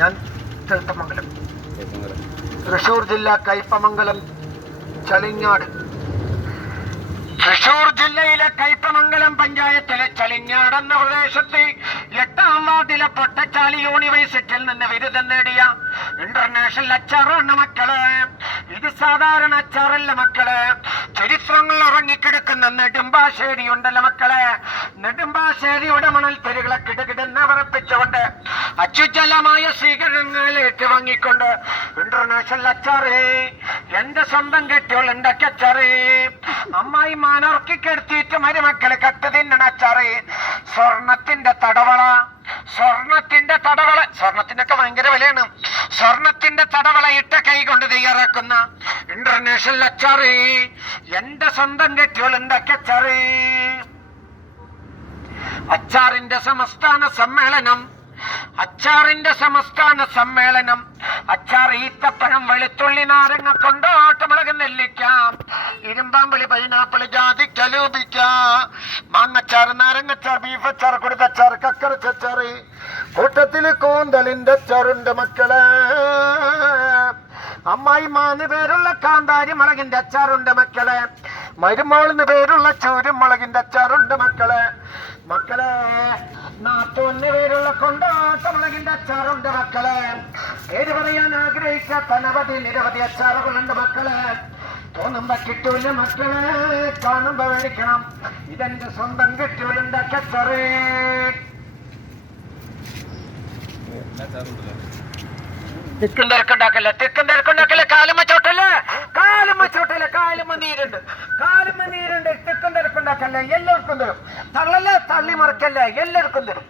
ഞാൻ കയ്പമംഗലം, തൃശൂർ ജില്ല കയ്പമംഗലം ചളിങ്ങാട്. തൃശൂർ ജില്ലയിലെ കയ്പമംഗലം പഞ്ചായത്തിലെ ചളിങ്ങാട് എന്ന പ്രദേശത്ത് 8ാം വാർഡിലെ പൊട്ടച്ചാലി യൂണിവേഴ്സിറ്റിയിൽ നിന്ന് ബിരുദം നേടിയ ഇന്റർനാഷണൽ അച്ചാറാണ് മക്കളെ. ഇത് സാധാരണ അച്ചാറല്ല മക്കളെ. ചരിത്രങ്ങൾ ഉറങ്ങിക്കിടക്കുന്ന നെടുമ്പാശ്ശേരി ഉണ്ടല്ലോ മക്കളെ. നെടുമ്പാശ്ശേരിയുടെ മണൽ തെരുകളെ കിടകിടന്ന് വിറപ്പിച്ചുകൊണ്ട് അത്യുജ്വലമായ സ്വീകരണങ്ങൾ ഏറ്റുവാങ്ങിക്കൊണ്ട് ഇന്റർനാഷണൽ അച്ചാറ് എന്റെ സ്വന്തം കെട്ടിയോൾ ഉണ്ടാക്കി അച്ചാറ്. അമ്മായി മാനോർക്കിക്കെടുത്തിട്ട് മരുമക്കളെ കട്ട് തിന്നണ അച്ചാറ്. സ്വർണത്തിന്റെ തടവള, സ്വർണത്തിന്റെ ഒക്കെ ഭയങ്കര വിലയാണ്. സ്വർണത്തിന്റെ തടവള ഇട്ട കൈ കൊണ്ട് തയ്യാറാക്കുന്ന ഇന്റർനാഷണൽ അച്ചാറ് എന്റെ സ്വന്തം കെട്ടിയോൾ ഉണ്ടാക്കി അച്ചാറ്. അച്ചാറിന്റെ സംസ്ഥാന സമ്മേളനം അച്ചാർ ഈത്തപ്പഴം, വെളുത്തുള്ളി, നാരങ്ങ, കൊണ്ടോട്ടമുളക്, നെല്ലിക്ക, ഇരുമ്പാമ്പുളി, പൈനാപ്പിള്, ജാതിക്ക, ലൂബിക്ക, മാങ്ങച്ചാർ, നാരങ്ങച്ചാർ, ബീഫ് അച്ചാർ, കൊടുത്തച്ചാർ, കക്കറച്ചാറ്, കൂട്ടത്തില് കൂന്തലിന്റെ അച്ചാറുണ്ട് മക്കളെ. അമ്മായിമാന്ന് പേരുള്ള കാന്താരി മുളകിന്റെ അച്ചാറുണ്ട് മക്കളെ. മരുമോളിന് പേരുള്ള ചൂരുമുളകിന്റെ അച്ചാറുണ്ട് മക്കളെ. നാത്തോന്ന് പേരുള്ള കൊണ്ടോട്ടമുളകിന്റെ അച്ചാറുണ്ട് മക്കളെ. പേര് പറയാൻ ആഗ്രഹിക്കാത്ത നിരവധി അച്ചാറുകളുണ്ട് മക്കളെ. തോന്നുമ്പോ കിട്ടൂല മക്കളെ, കാണുമ്പോ മേടിക്കണം. ഇതെന്റെ സ്വന്തം കെട്ടിയോലുണ്ടാക്കി അച്ചാറ്. തിക്കും തിരക്കുണ്ടാക്കല്ലേ, കാലുമ്മ ചോട്ടല്ലേ, കാലുമ്മ നീരുണ്ട്, തിക്കും തിരക്കുണ്ടാക്കല്ലേ. എല്ലാവർക്കും തരും. തള്ളല്ലേ, തള്ളി മറക്കല്ലേ, എല്ലാവർക്കും തരും.